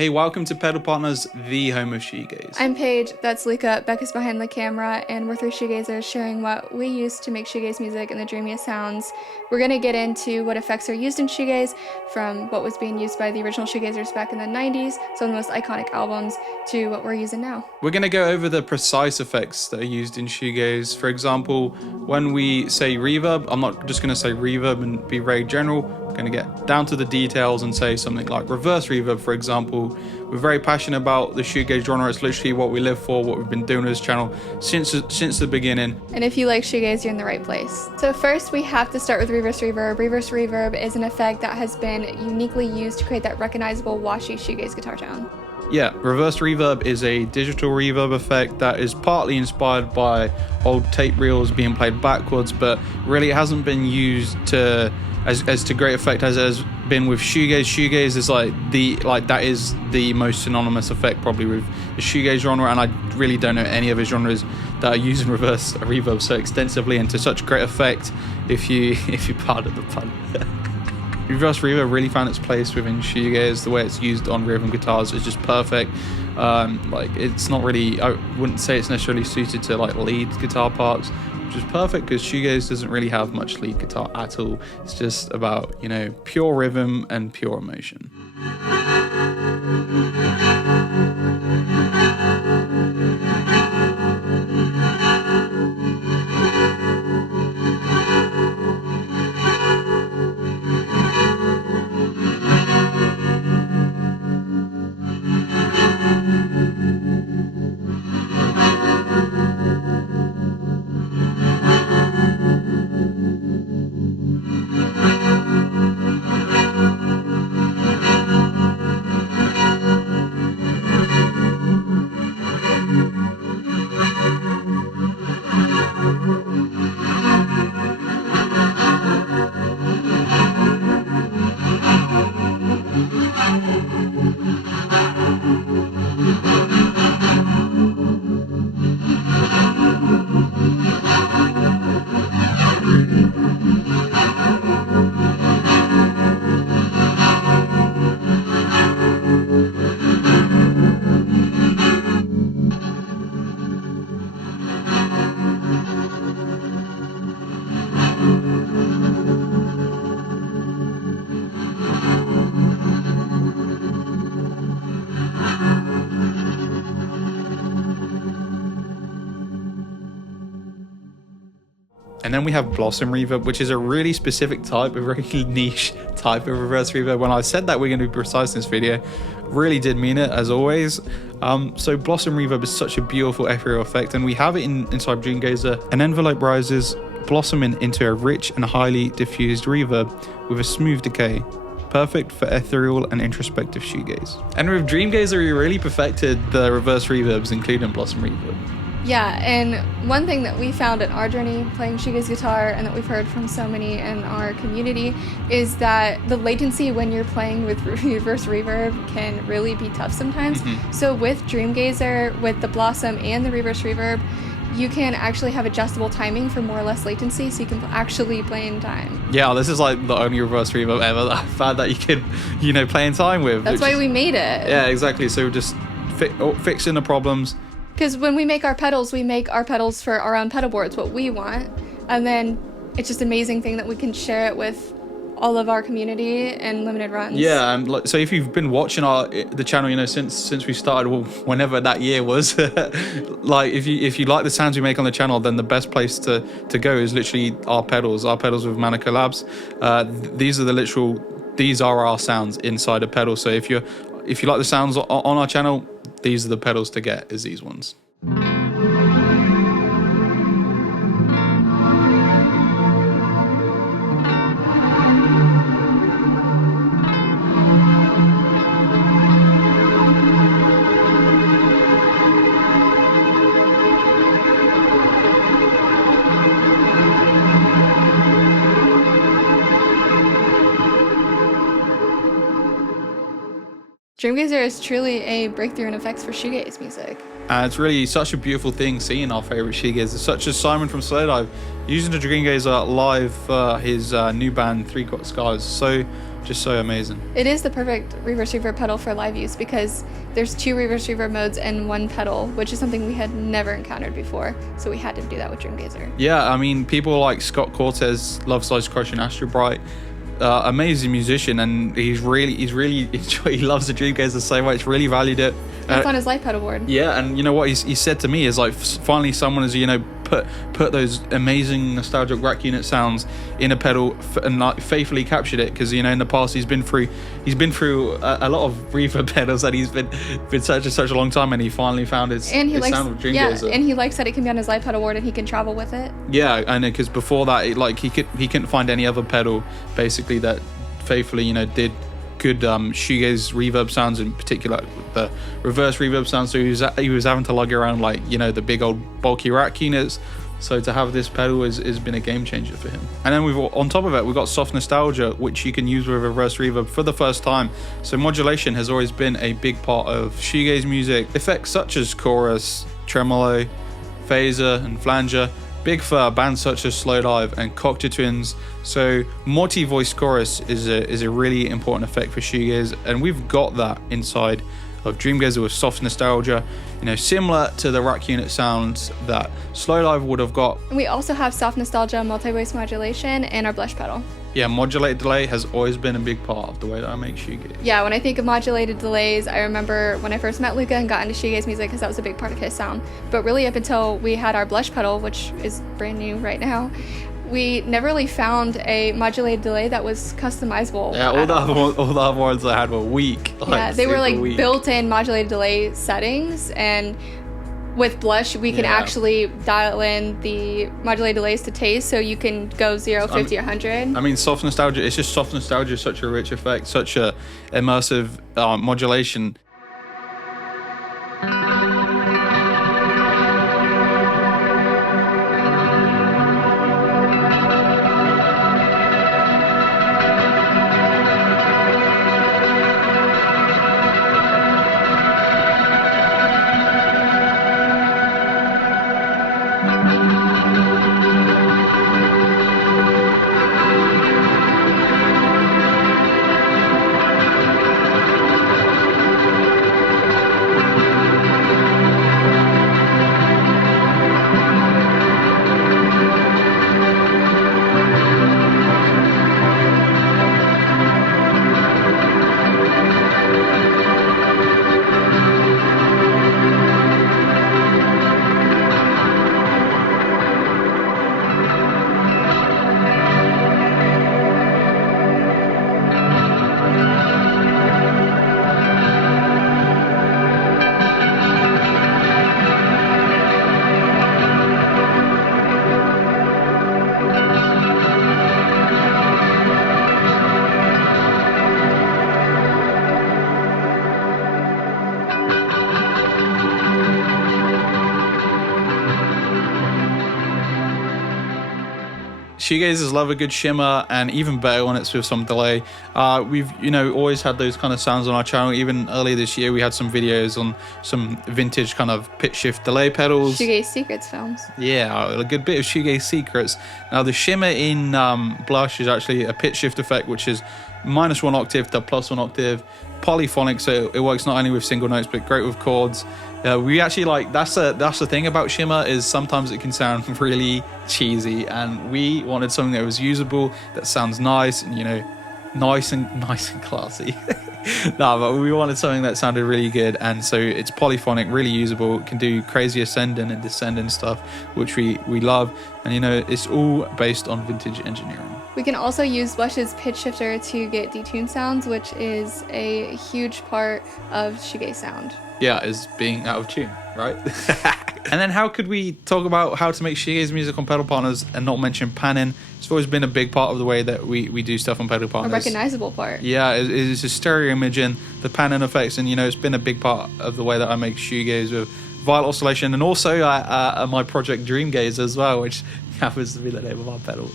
Hey, welcome to Pedal Partners, the home of shoegaze. I'm Paige, that's Lika, Becca's behind the camera, and we're three shoegazers sharing what we use to make shoegaze music and the dreamiest sounds. We're going to get into what effects are used in shoegaze, from what was being used by the original shoegazers back in the 90s, some of the most iconic albums, to what we're using now. We're going to go over the precise effects that are used in shoegaze. For example, when we say reverb, I'm not just going to say reverb and be very general. We're going to get down to the details and say something like reverse reverb, for example. We're very passionate about the shoegaze genre. It's literally what we live for, what we've been doing with this channel since the beginning. And if you like shoegaze, you're in the right place. So first we have to start with reverse reverb. Reverse reverb is an effect that has been uniquely used to create that recognizable washy shoegaze guitar tone. Yeah, reverse reverb is a digital reverb effect that is partly inspired by old tape reels being played backwards, but really it hasn't been used as to great effect as it has been with shoegaze. Shoegaze is that is the most synonymous effect probably with the shoegaze genre, and I really don't know any other genres that are using reverse reverb so extensively and to such great effect, if you pardon the pun. Reverse reverb really found its place within shoegaze. The way it's used on rhythm guitars is just perfect. It's not really, I wouldn't say it's necessarily suited to like lead guitar parts, which is perfect because shoegaze doesn't really have much lead guitar at all. It's just about, pure rhythm and pure emotion. And then we have blossom reverb, which is a really specific type, a very niche type of reverse reverb. When I said that we're going to be precise in this video, really did mean it, as always. So blossom reverb is such a beautiful ethereal effect, and we have it inside DREAMGAZER. An envelope rises, blossoming into a rich and highly diffused reverb with a smooth decay. Perfect for ethereal and introspective shoegaze. And with DREAMGAZER, we really perfected the reverse reverbs, including blossom reverb. Yeah, and one thing that we found in our journey playing shoegaze guitar, and that we've heard from so many in our community, is that the latency when you're playing with reverse reverb can really be tough sometimes. So with DREAMGAZER, with the blossom and the reverse reverb, you can actually have adjustable timing for more or less latency, so you can actually play in time. Yeah, this is like the only reverse reverb ever that I've found that you can, play in time with. That's why we made it. Yeah, exactly. So just fixing the problems. Because when we make our pedals for our own pedal boards, what we want, and then it's just an amazing thing that we can share it with all of our community and limited runs. Yeah, and so if you've been watching the channel, since we started, whenever that year was, if you like the sounds we make on the channel, then the best place to go is literally our pedals with Mana Collabs. These are our sounds inside a pedal. So if you like the sounds on our channel, these are the pedals to get, is these ones. DREAMGAZER is truly a breakthrough in effects for shoegaze music. And it's really such a beautiful thing seeing our favorite shoegazer, such as Simon from Slowdive, using the DREAMGAZER live for his new band 3 Got Scars. So just so amazing. It is the perfect reverse reverb pedal for live use because there's 2 reverse reverb modes and 1 pedal, which is something we had never encountered before. So we had to do that with DREAMGAZER. Yeah, I mean, people like Scott Cortez, Love Slice Crush and Astro Bright, amazing musician, and he loves the DREAMGAZER so much, really valued it. It's on his light pedal board. Yeah, and you know what he said to me is like, finally someone has, you know, put those amazing nostalgic rack unit sounds in a pedal and like faithfully captured it, because you know in the past he's been through a lot of reverb pedals that he's been such a long time, and he finally found his sound with DREAMGAZER. Yeah, and he likes that it can be on his light pedal board and he can travel with it. Yeah, and because before that he couldn't find any other pedal basically that faithfully, you know, did good shoegaze reverb sounds, in particular the reverse reverb sounds. So he was having to lug around like, you know, the big old bulky rack units. So to have this pedal has been a game changer for him. And then on top of it, we've got soft nostalgia, which you can use with reverse reverb for the first time. So modulation has always been a big part of shoegaze music. Effects such as chorus, tremolo, phaser, and flanger, big for bands such as Slowdive and Cocteau Twins. So multi-voice chorus is a really important effect for shoegaze, and we've got that inside of DREAMGAZER with soft nostalgia, you know, similar to the rack unit sounds that Slowdive would have got. And we also have soft nostalgia, multi-voice modulation, and our blush pedal. Yeah, modulated delay has always been a big part of the way that I make shoegaze. Yeah, when I think of modulated delays, I remember when I first met Luca and got into shoegaze music, because that was a big part of his sound. But really up until we had our blush pedal, which is brand new right now, we never really found a modulated delay that was customizable. Yeah, all the other ones I had were weak. Yeah, they were like weak. built-in modulated delay settings, and with Blush, we can actually dial in the modulated delays to taste, so you can go 0, 50, 100. I mean, soft nostalgia, it's just soft nostalgia is such a rich effect, such a immersive modulation. Shoegazers love a good shimmer, and even better when it's with some delay. We've, you know, always had those kind of sounds on our channel. Even earlier this year, we had some videos on some vintage kind of pitch shift delay pedals. Shoegaze Secrets films. Yeah, a good bit of Shoegaze Secrets. Now, the shimmer in Blush is actually a pitch shift effect, which is -1 octave to +1 octave, polyphonic, so it works not only with single notes but great with chords. We actually like that's the thing about shimmer, is sometimes it can sound really cheesy, and we wanted something that was usable, that sounds nice, and you know, nice and classy. No, but we wanted something that sounded really good, and so it's polyphonic, really usable. It can do crazy ascending and descending stuff, which we love, and you know, it's all based on vintage engineering. We can also use Blush's pitch shifter to get detuned sounds, which is a huge part of shoegaze sound. Yeah, is being out of tune, right? And then how could we talk about how to make shoegaze music on pedal partners and not mention panning? It's always been a big part of the way that we do stuff on pedal partners. A recognizable part. Yeah, it's a stereo imaging, the panning effects, and you know, it's been a big part of the way that I make shoegaze with vital oscillation, and also my project DREAMGAZER as well, which happens to be the name of our pedal.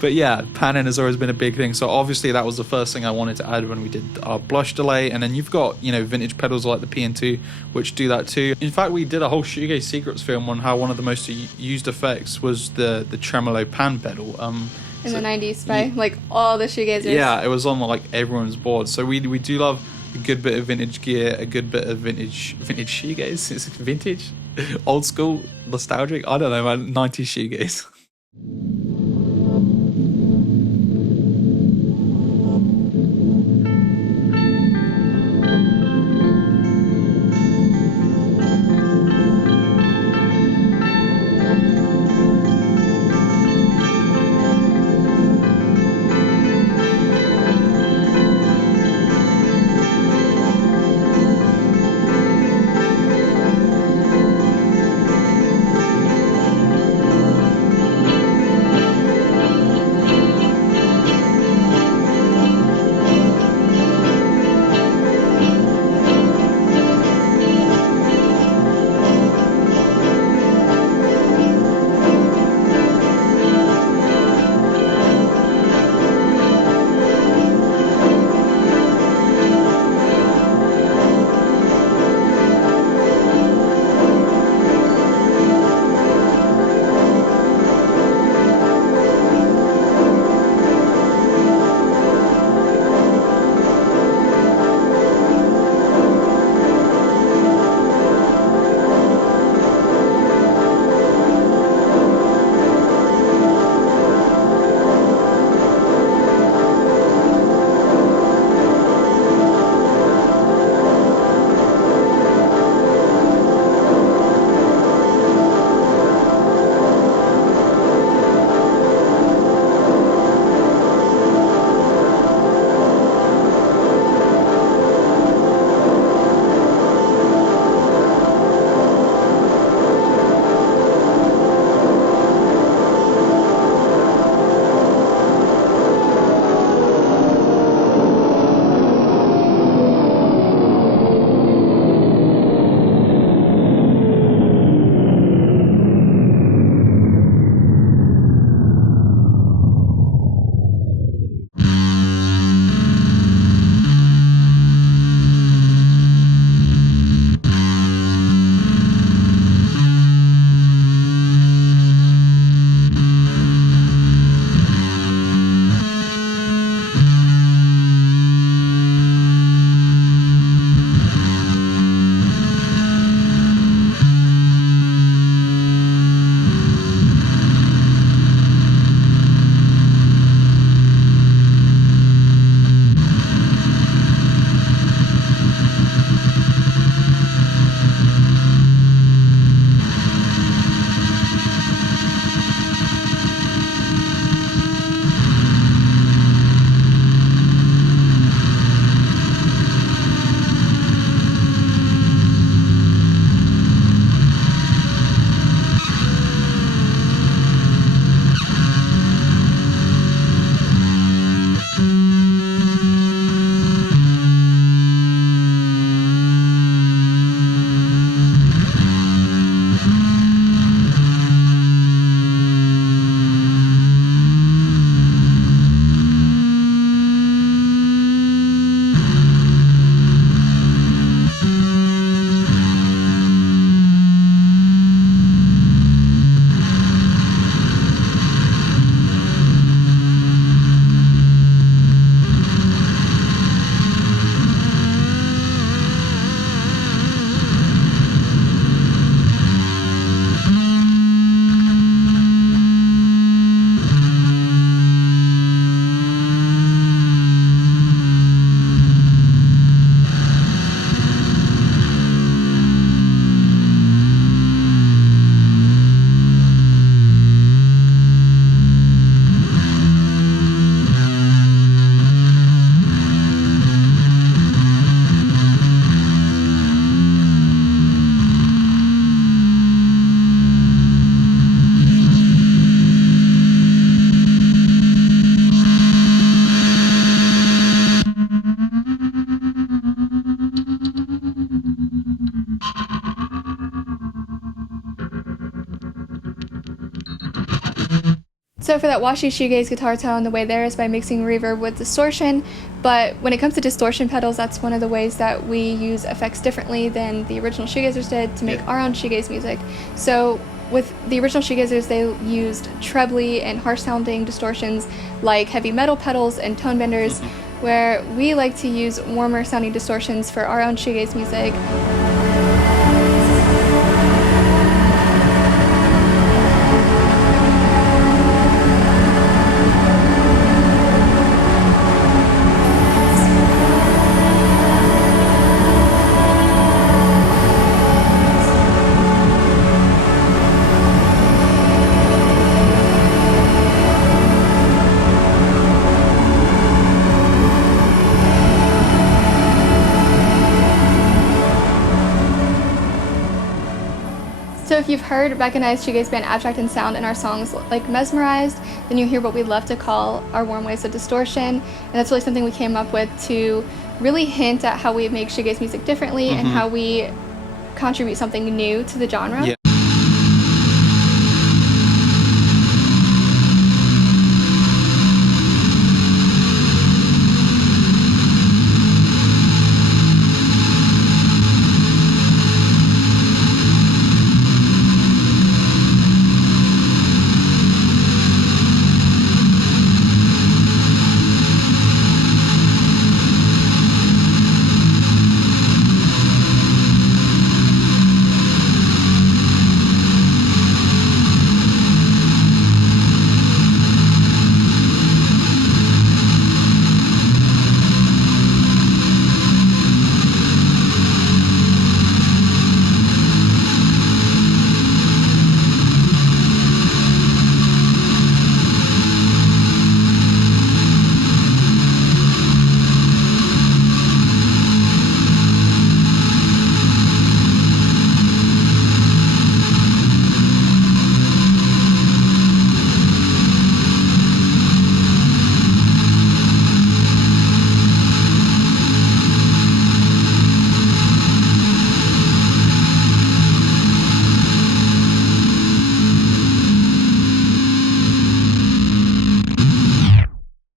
But yeah, panning has always been a big thing. So obviously that was the first thing I wanted to add when we did our blush delay. And then you've got, you know, vintage pedals like the PN2, which do that too. In fact, we did a whole Shoegaze Secrets film on how one of the most used effects was the tremolo pan pedal. In the 90s by like all the shoegazers. Yeah, it was on like everyone's board. So we do love a good bit of vintage gear, a good bit of vintage shoegaze. Is it vintage? Old school, nostalgic? I don't know, man. 90s shoegaze. for that washy shoegaze guitar tone, the way there is by mixing reverb with distortion. But when it comes to distortion pedals, that's one of the ways that we use effects differently than the original shoegazers did to make our own shoegaze music. So with the original shoegazers, they used trebly and harsh sounding distortions like heavy metal pedals and tone benders, where we like to use warmer sounding distortions for our own shoegaze music. So if you've heard recognized shoegaze band Abstract and Sound in our songs like Mesmerized, then you hear what we love to call our warm waves of distortion, and that's really something we came up with to really hint at how we make shoegaze music differently and how we contribute something new to the genre. Yeah.